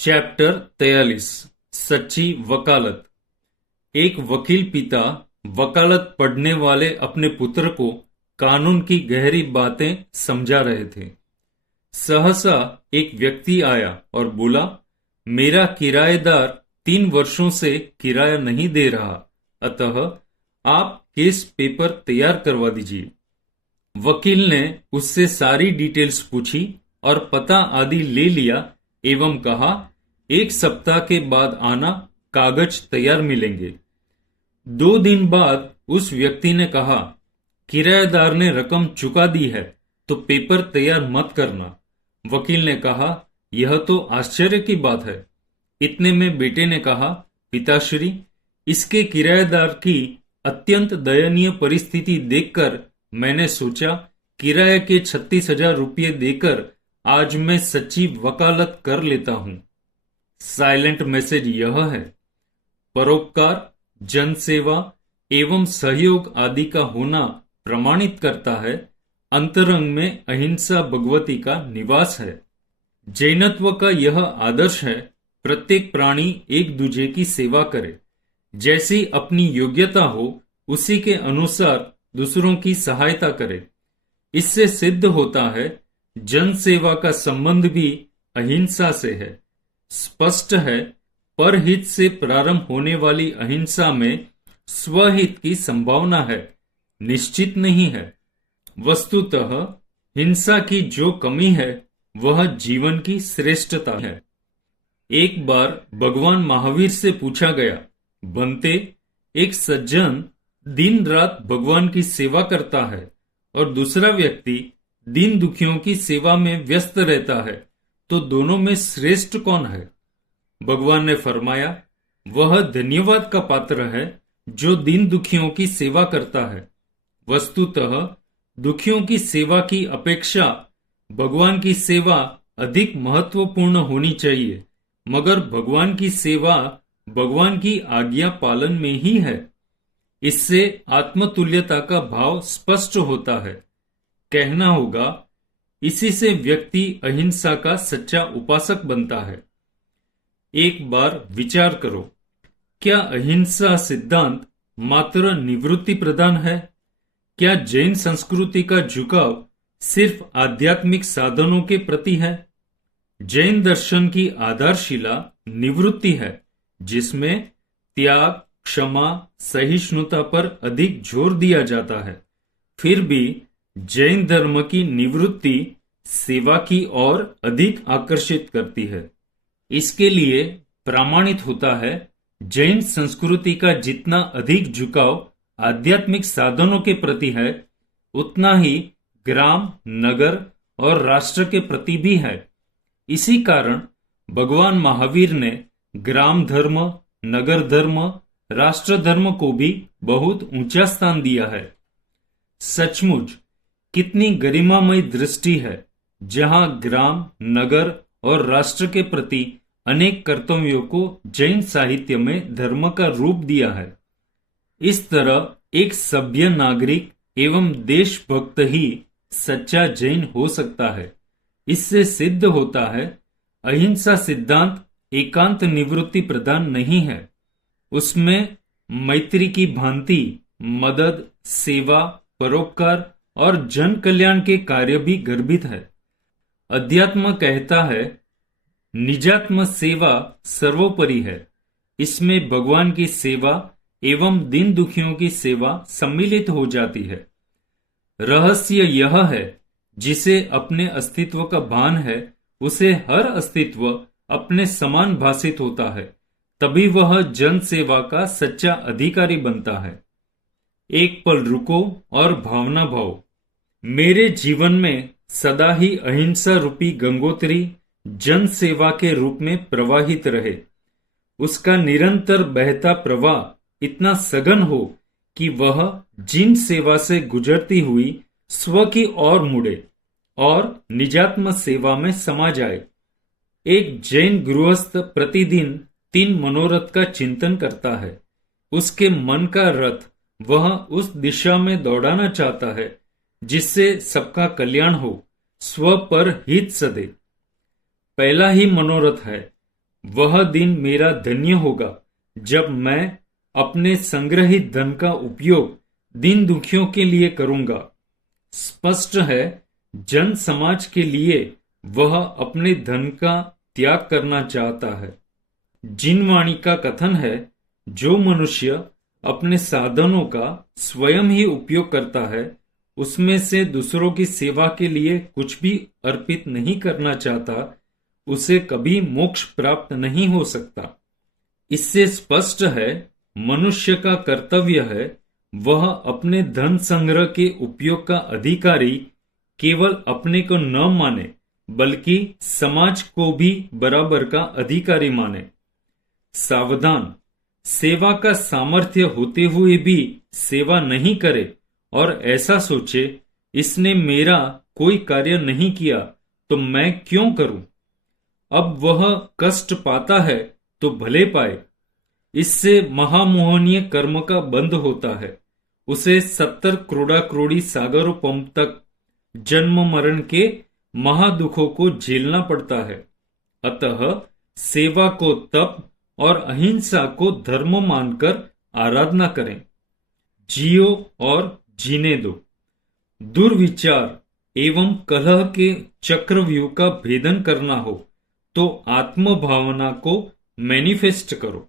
Chapter 43 सच्ची वकालत। एक वकील पिता वकालत पढ़ने वाले अपने पुत्र को कानून की गहरी बातें समझा रहे थे। सहसा एक व्यक्ति आया और बोला, मेरा किराएदार 3 वर्षों से किराया नहीं दे रहा, अतः आप केस पेपर तैयार करवा दीजिए। वकील ने उससे सारी डिटेल्स पूछी और पता आदि ले लिया एवं कहा, 1 सप्ताह के बाद आना, कागज तैयार मिलेंगे। 2 दिन बाद उस व्यक्ति ने कहा, किराएदार ने रकम चुका दी है, तो पेपर तैयार मत करना। वकील ने कहा, यह तो आश्चर्य की बात है। इतने में बेटे ने कहा, पिताश्री, इसके किराएदार की अत्यंत दयनीय परिस्थिति देखकर मैंने सोचा, किराए के 36,000 रुपये देकर आज मैं सच्ची वकालत कर लेता हूं। साइलेंट मैसेज यह है, परोपकार, जनसेवा एवं सहयोग आदि का होना प्रमाणित करता है अंतरंग में अहिंसा भगवती का निवास है। जैनत्व का यह आदर्श है, प्रत्येक प्राणी एक दूजे की सेवा करे, जैसी अपनी योग्यता हो उसी के अनुसार दूसरों की सहायता करे। इससे सिद्ध होता है जन सेवा का संबंध भी अहिंसा से है। स्पष्ट है, परहित से प्रारंभ होने वाली अहिंसा में स्वहित की संभावना है, निश्चित नहीं है। वस्तुतः हिंसा की जो कमी है वह जीवन की श्रेष्ठता है। एक बार भगवान महावीर से पूछा गया, बनते, एक सज्जन दिन रात भगवान की सेवा करता है और दूसरा व्यक्ति दीन दुखियों की सेवा में व्यस्त रहता है, तो दोनों में श्रेष्ठ कौन है? भगवान ने फरमाया, वह धन्यवाद का पात्र है जो दीन दुखियों की सेवा करता है। वस्तुतः दुखियों की सेवा की अपेक्षा भगवान की सेवा अधिक महत्वपूर्ण होनी चाहिए, मगर भगवान की सेवा भगवान की आज्ञा पालन में ही है। इससे आत्मतुल्यता का भाव स्पष्ट होता है। कहना होगा, इसी से व्यक्ति अहिंसा का सच्चा उपासक बनता है। एक बार विचार करो, क्या अहिंसा सिद्धांत मात्र निवृत्ति प्रधान है? क्या जैन संस्कृति का झुकाव सिर्फ आध्यात्मिक साधनों के प्रति है? जैन दर्शन की आधारशिला निवृत्ति है, जिसमें त्याग, क्षमा, सहिष्णुता पर अधिक जोर दिया जाता है। फिर भी जैन धर्म की निवृत्ति सेवा की ओर अधिक आकर्षित करती है। इसके लिए प्रमाणित होता है, जैन संस्कृति का जितना अधिक झुकाव आध्यात्मिक साधनों के प्रति है, उतना ही ग्राम, नगर और राष्ट्र के प्रति भी है। इसी कारण भगवान महावीर ने ग्राम धर्म, नगर धर्म, राष्ट्र धर्म को भी बहुत ऊंचा स्थान दिया है। सचमुच कितनी गरिमामय दृष्टि है, जहां ग्राम, नगर और राष्ट्र के प्रति अनेक कर्तव्यों को जैन साहित्य में धर्म का रूप दिया है। इस तरह एक सभ्य नागरिक एवं देशभक्त ही सच्चा जैन हो सकता है। इससे सिद्ध होता है, अहिंसा सिद्धांत एकांत निवृत्ति प्रदान नहीं है। उसमें मैत्री की भांति मदद, सेवा, परोपकार और जन कल्याण के कार्य भी गर्भित है। अध्यात्म कहता है, निजात्म सेवा सर्वोपरि है। इसमें भगवान की सेवा एवं दीन दुखियों की सेवा सम्मिलित हो जाती है। रहस्य यह है, जिसे अपने अस्तित्व का भान है, उसे हर अस्तित्व अपने समान भासित होता है, तभी वह जन सेवा का सच्चा अधिकारी बनता है। एक पल रुको और भावना भाव। मेरे जीवन में सदा ही अहिंसा रूपी गंगोत्री जन सेवा के रूप में प्रवाहित रहे। उसका निरंतर बहता प्रवाह इतना सघन हो कि वह जिन सेवा से गुजरती हुई स्व की ओर मुड़े और निजात्म सेवा में समा जाए। एक जैन गृहस्थ प्रतिदिन 3 मनोरथ का चिंतन करता है। उसके मन का रथ वह उस दिशा में दौड़ाना चाहता है जिससे सबका कल्याण हो, स्व पर हित सदे। पहला ही मनोरथ है, वह दिन मेरा धन्य होगा जब मैं अपने संग्रहित धन का उपयोग दीन दुखियों के लिए करूंगा। स्पष्ट है, जन समाज के लिए वह अपने धन का त्याग करना चाहता है। जिनवाणी का कथन है, जो मनुष्य अपने साधनों का स्वयं ही उपयोग करता है, उसमें से दूसरों की सेवा के लिए कुछ भी अर्पित नहीं करना चाहता, उसे कभी मोक्ष प्राप्त नहीं हो सकता। इससे स्पष्ट है, मनुष्य का कर्तव्य है वह अपने धन संग्रह के उपयोग का अधिकारी केवल अपने को न माने, बल्कि समाज को भी बराबर का अधिकारी माने। सावधान, सेवा का सामर्थ्य होते हुए भी सेवा नहीं करे और ऐसा सोचे, इसने मेरा कोई कार्य नहीं किया तो मैं क्यों करूं। अब वह कष्ट पाता है तो भले पाए। इससे महामोहनीय कर्म का बंध होता है। उसे 70 करोड़ा करोड़ी सागरों पंप तक जन्म मरण के महादुखों को झेलना पड़ता है। अतः सेवा को तप और अहिंसा को धर्म मानकर आराधना करें। जियो और जीने दो। दुर्विचार एवं कलह के चक्रव्यूह का भेदन करना हो तो आत्म भावना को मैनिफेस्ट करो।